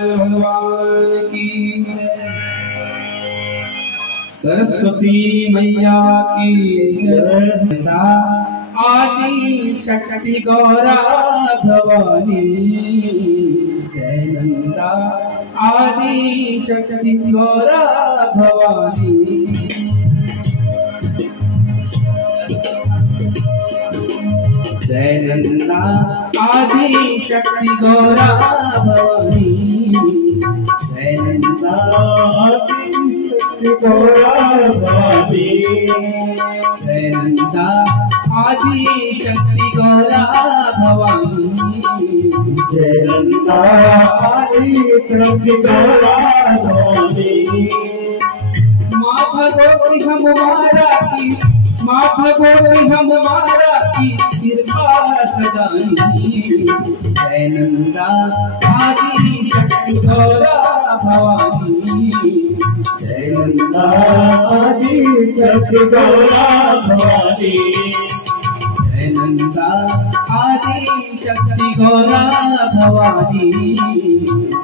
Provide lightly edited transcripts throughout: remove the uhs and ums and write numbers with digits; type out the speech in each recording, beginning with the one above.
भगवान की, सरस्वती मैया की जय। आदि शक्ति गौरा भवानी जय नंदा, आदि शक्ति गौरा भवानी। जय नंदा आदि शक्ति गौरा भवानी, जय नंदा आदि शक्ति गौरा भवानी, जय नंदा आदि शक्ति गौरा भवानी, जय नंदा आदि शक्ति गौरा भवानी। माँ भगवती हमारा की, माँ भगवती हमारा की कृपा सदाई। जय नंदा आदि शक्ति गौरा भवानी, जय नंदा आदि शक्ति गौरा भवानी, जय नंदा आदि शक्ति गौरा भवानी,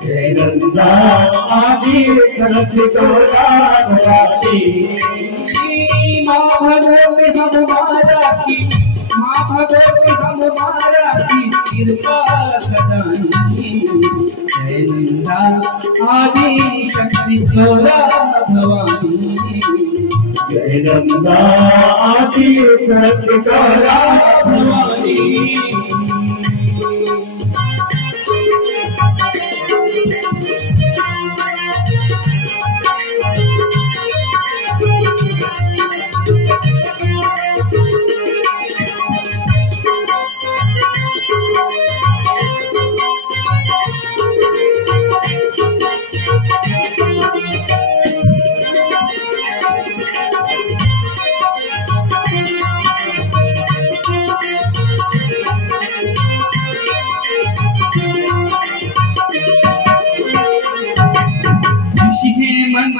जय नंदा आदि शक्ति गौरा भवानी। माँ भगवती हमारा की, माँ भगवती हमारा की कृपा सदाई। जय नंदा आदि शक्ति गौरा भवानी, जय नंदा आदि शक्ति गौरा भवानी।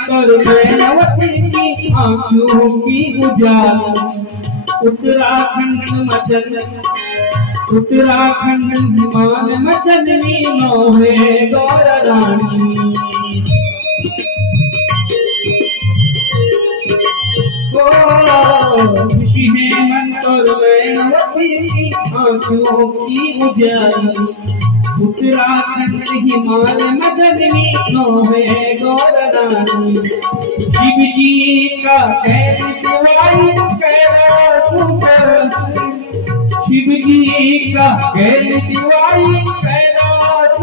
और मैनवती की आंखों की उजाला, उत्तराखंड मचल, उत्तराखंड हिमाल मचलनी मोहे गौर रानी। खुशी है मन और मैनवती की आंखों की उजाला, उत्तराखंड हिमाल मचलनी मोहे गौर रानी। शिव जी का कैद दिवाई कैलाश, शिव जी का कैद दिवाई कैलाश,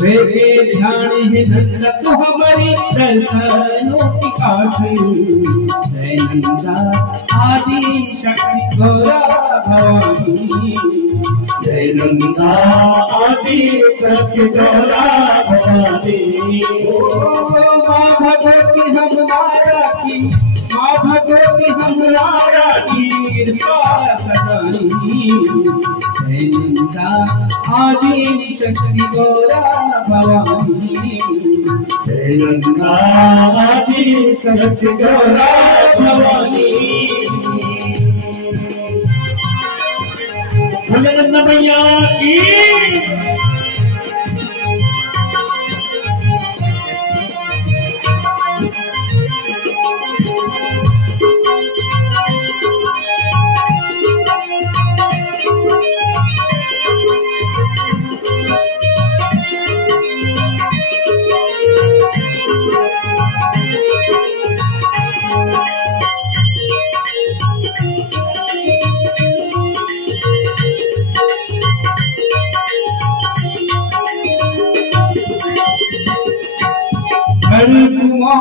वेदे ध्यान है नंदा तू हमारी दर्शनों की आस। जय नंदा आदि शक्ति गौरा भवानी, जय नंदा आदि शक्ति गौरा भवानी। माँ भगवती हमारा की, माँ भगवती हमारा की कृपा सदाई। जय नंदा आदि शक्ति गौरा भवानी, जय नंदा आदि शक्ति गौरा भवानी। नंदा मैया की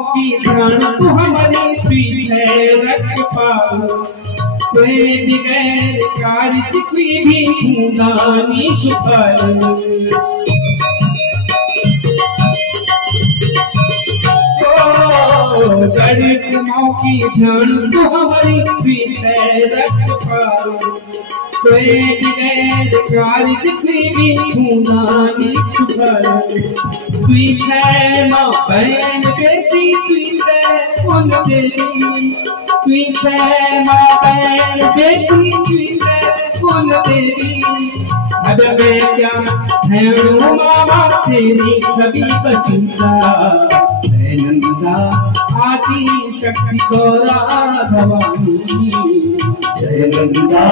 की प्राण तू हमारे पीछे रख पाओ, कोई बगैर कार्य कोई भी खूदानी सुपारो। गरीबों की ध्यान तू हमारी पीछे रख पाओ, कोई बगैर कार्य कोई भी खूदानी सुपारो। पीछे माँ बहन बेटी पीछे उन तेरी, पीछे माँ बहन बेटी पीछे उन तेरी। अब मैं क्या है मामा तेरी सभी पसंदा। जय नंदा आदि शक्ति गौरा भवानी। जय नंदा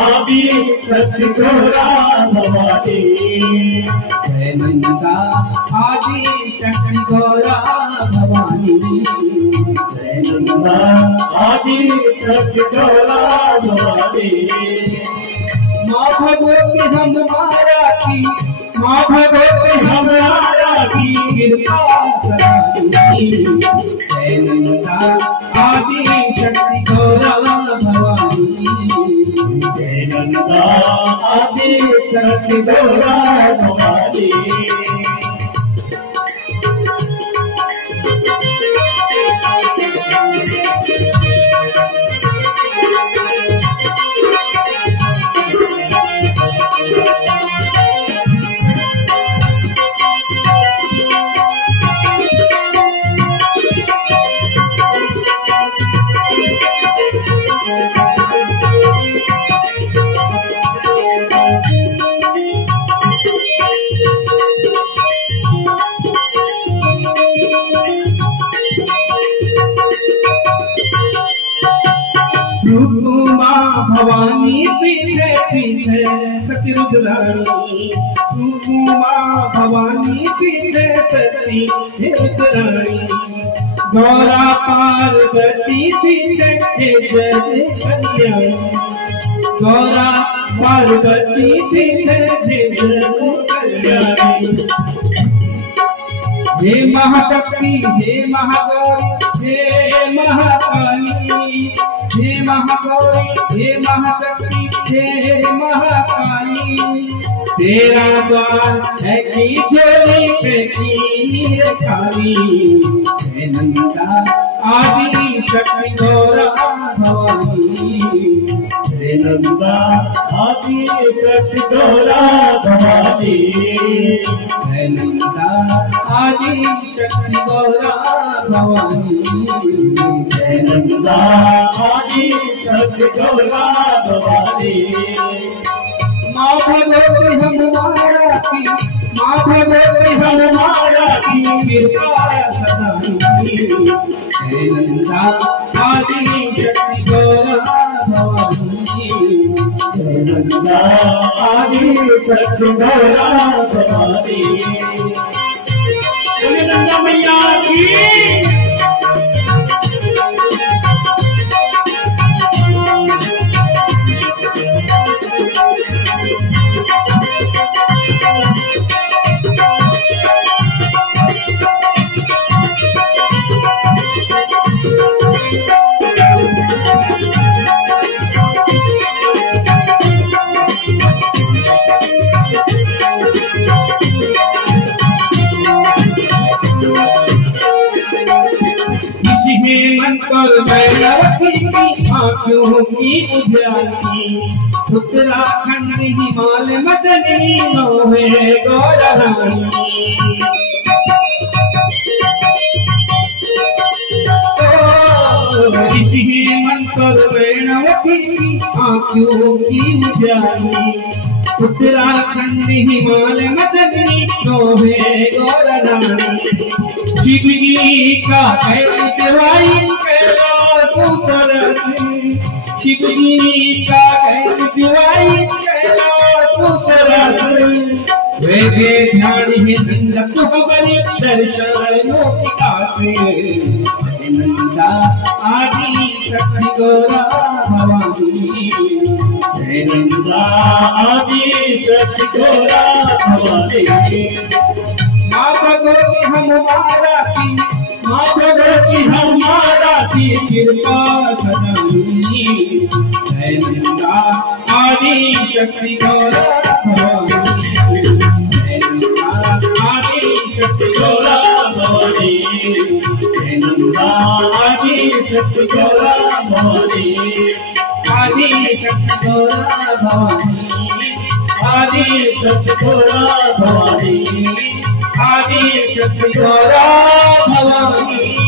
आदि शक्ति गौरा भवानी। जय नंदा आदि शक्ति गौरा भवानी। जय नंदा आदि शक्ति गौरा भवानी। माँ भगवती हमारा की, माँ भगवती हमारा की कृपा सदाई। जय नंदा आदि शक्ति गौरा भवानी। जय नंदा आदि शक्ति गौरा भवानी। भवानी पीछे पीछे सती रुद्राणी। माँ भवानी पीछे सती रुद्राणी। गौरा पार्वती पीछे जय कल्याणी। गौरा पार्वती पीछे जय कल्याणी। हे महाशक्ति हे महागौरी हे महाकाली। हे महागौरी हे महाशक्ति हे महाकाली। तेरा द्वार है कि झोली पे की खाली। जय नंदा आदि शक्ति गौरा भवानी। जय नंदा आदि शक्ति गौरा भवानी। जय नंदा आदि शक्ति गौरा भवानी। जय नंदा आदि शक्ति गौरा भवानी। माँ भगवती हमारा की, माँ भगवती हमारा की कृपा सदाई। जय नंदा आदि शक्ति गौरा भवानी। जय नंदा आदि शक्ति गौरा भवानी। बोले नंदा मैया की। कर बैठी की आँखों की उजाली। उत्तराखंड हिमालय मदनी नौहे गौरहानी। मन कर बैठी की आँखों की उजाली। उत्तराखंड हिमालय मदनी नौहे गौरहानी। शिवजी का कहवाई कैलाश सरसी। शिवजी का कहवाई कैलाश सरसी। वे ध्यान ही संगत हमारी दर्शनों की आसे। जय नंदा आदि शक्ति गौरा भवानी। जय नंदा आदि शक्ति गौरा भवानी। माँ भगवती हमारा की, माँ भगवती हमारा की कृपा सदाई। जय नंदा आदि शक्ति गौरा भवानी। जय नंदा आदि शक्ति गौरा भवानी। जय नंदा आदि शक्ति गौरा भवानी। आदि शक्ति गौरा भवानी। आदि शक्ति गौरा भवानी। आदि शक्ति गौरा भवानी।